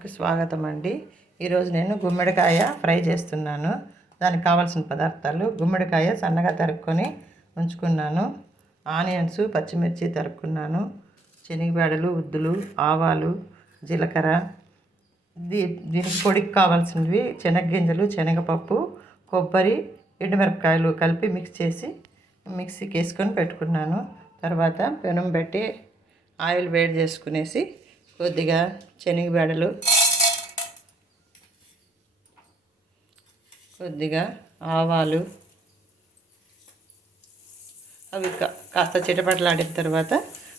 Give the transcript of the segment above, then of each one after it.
ఛానల్కి స్వాగతం అండి. ఈరోజు నేను గుమ్మడికాయ ఫ్రై చేస్తున్నాను. దానికి కావాల్సిన పదార్థాలు: గుమ్మడికాయ సన్నగా తరుక్కొని ఉంచుకున్నాను, ఆనియన్స్ పచ్చిమిర్చి తరుక్కున్నాను, శనగబెడలు ఉద్దులు, ఆవాలు, జీలకర్ర, దీనికి పొడికి కావాల్సినవి శనగగింజలు, శనగపప్పు, కొబ్బరి, ఎండుమిరపకాయలు కలిపి మిక్స్ చేసి మిక్సీకి వేసుకొని పెట్టుకున్నాను. తర్వాత పెనం పెట్టి ఆయిల్ వేడి చేసుకునేసి కొద్దిగా శనగబెడలు, కొద్దిగా ఆవాలు, అవి కాస్త చిటపటలాడిన తర్వాత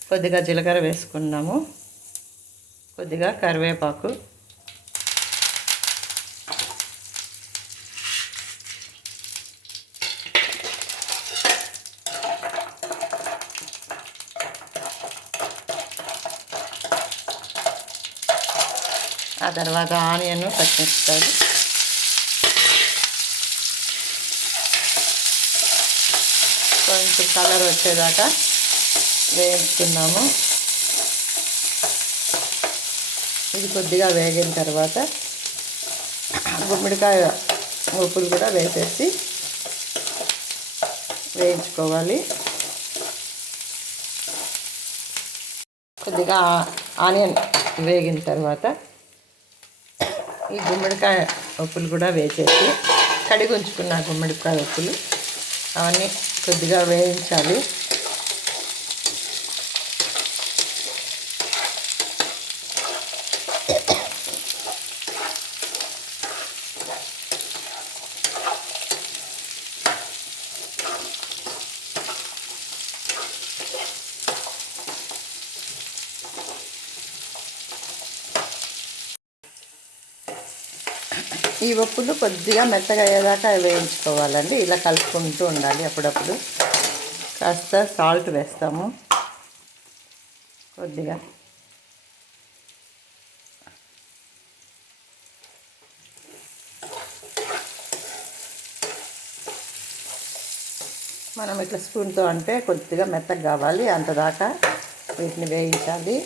కొద్దిగా జీలకర్ర వేసుకున్నాము, కొద్దిగా కరివేపాకు, ఆ తర్వాత ఆనియన్ పచ్చిమిరపకాయలు, కొంచెం కలర్ వచ్చేదాకా వేయించుకున్నాము. ఇది కొద్దిగా వేగిన తర్వాత గుమ్మడికాయ ఉప్పులు కూడా వేసేసి వేయించుకోవాలి. కొద్దిగా ఆనియన్ వేగిన తర్వాత ఈ గుమ్మడికాయ ఉప్పులు కూడా వేసేసి కడిగి ఉంచుకున్న గుమ్మడికాయ ఉప్పులు అవన్నీ కొద్దిగా వేయించాలి. ఈ ఉప్పులు కొద్దిగా మెత్తగా అయ్యేదాకా వేయించుకోవాలండి. ఇలా కలుపుకుంటూ ఉండాలి. అప్పుడప్పుడు కాస్త సాల్ట్ వేస్తాము, కొద్దిగా మనం ఇట్లా స్పూన్తో అంటే కొద్దిగా మెత్తగా కావాలి, అంతదాకా వీటిని వేయించాలి.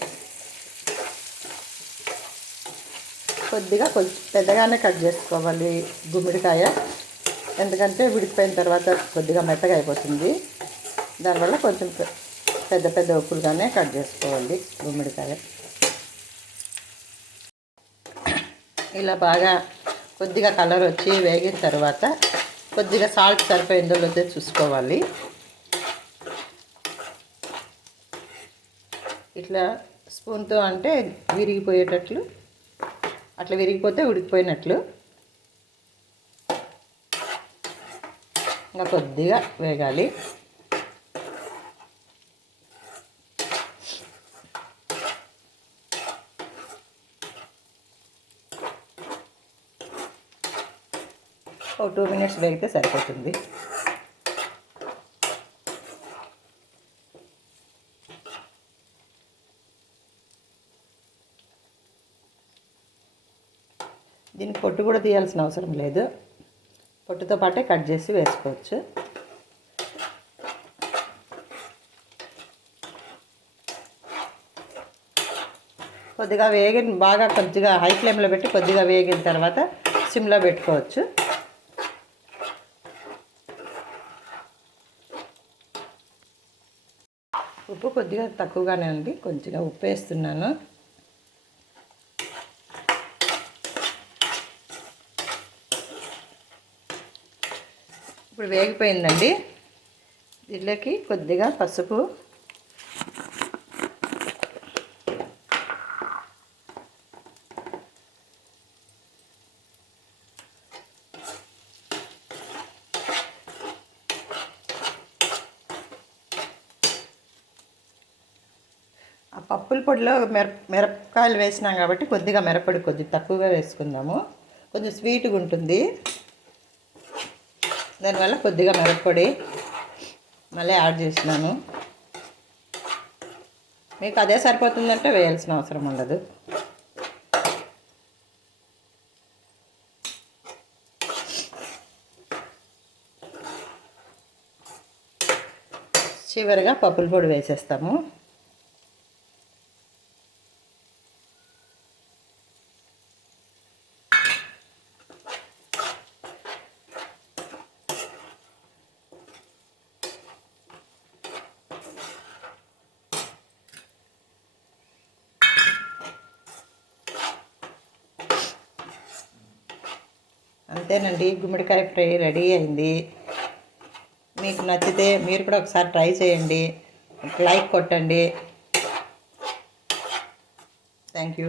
కొద్దిగా పెద్దగానే కట్ చేసుకోవాలి గుమ్మడికాయ, ఎందుకంటే విడిపోయిన తర్వాత కొద్దిగా మెత్తగా అయిపోతుంది. దానివల్ల కొంచెం పెద్ద పెద్ద ఉప్పులుగానే కట్ చేసుకోవాలి గుమ్మడికాయ. ఇలా బాగా కొద్దిగా కలర్ వచ్చి వేగిన తర్వాత కొద్దిగా సాల్ట్ సరిపోయిందో లేదో చూసుకోవాలి. ఇట్లా స్పూన్తో అంటే విరిగిపోయేటట్లు, అట్లా విరిగిపోతే ఉడికిపోయినట్లు. ఇంకా కొద్దిగా వేగాలి. ఒక 2 మినిట్స్ వేగితే సరిపోతుంది. దీనికి పొట్టు కూడా తీయాల్సిన అవసరం లేదు, పొట్టుతో పాటే కట్ చేసి వేసుకోవచ్చు. కొద్దిగా బాగా కొద్దిగా హై ఫ్లేమ్లో పెట్టి కొద్దిగా వేగిన తర్వాత సిమ్లో పెట్టుకోవచ్చు. ఉప్పు కొద్దిగా తక్కువగానే ఉంది, కొంచెంగా ఉప్పు వేస్తున్నాను. ఇప్పుడు వేగిపోయిందండి. దీంట్లోకి కొద్దిగా పసుపు, ఆ పప్పుల పొడిలో మిరపకాయలు వేసినాం కాబట్టి కొద్దిగా మిరప్పొడి కొద్దిగా తక్కువగా వేసుకుందాము. కొంచెం స్వీట్గా ఉంటుంది, దానివల్ల కొద్దిగా మిరప్పొడి మళ్ళీ యాడ్ చేసినాను. మీకు అదే సరిపోతుందంటే వేయాల్సిన అవసరం ఉండదు. చివరిగా పప్పుల పొడి వేసేస్తాము. అంతేనండి, గుమ్మడికాయ ఫ్రై రెడీ అయింది. మీకు నచ్చితే మీరు కూడా ఒకసారి ట్రై చేయండి, లైక్ కొట్టండి. Thank you.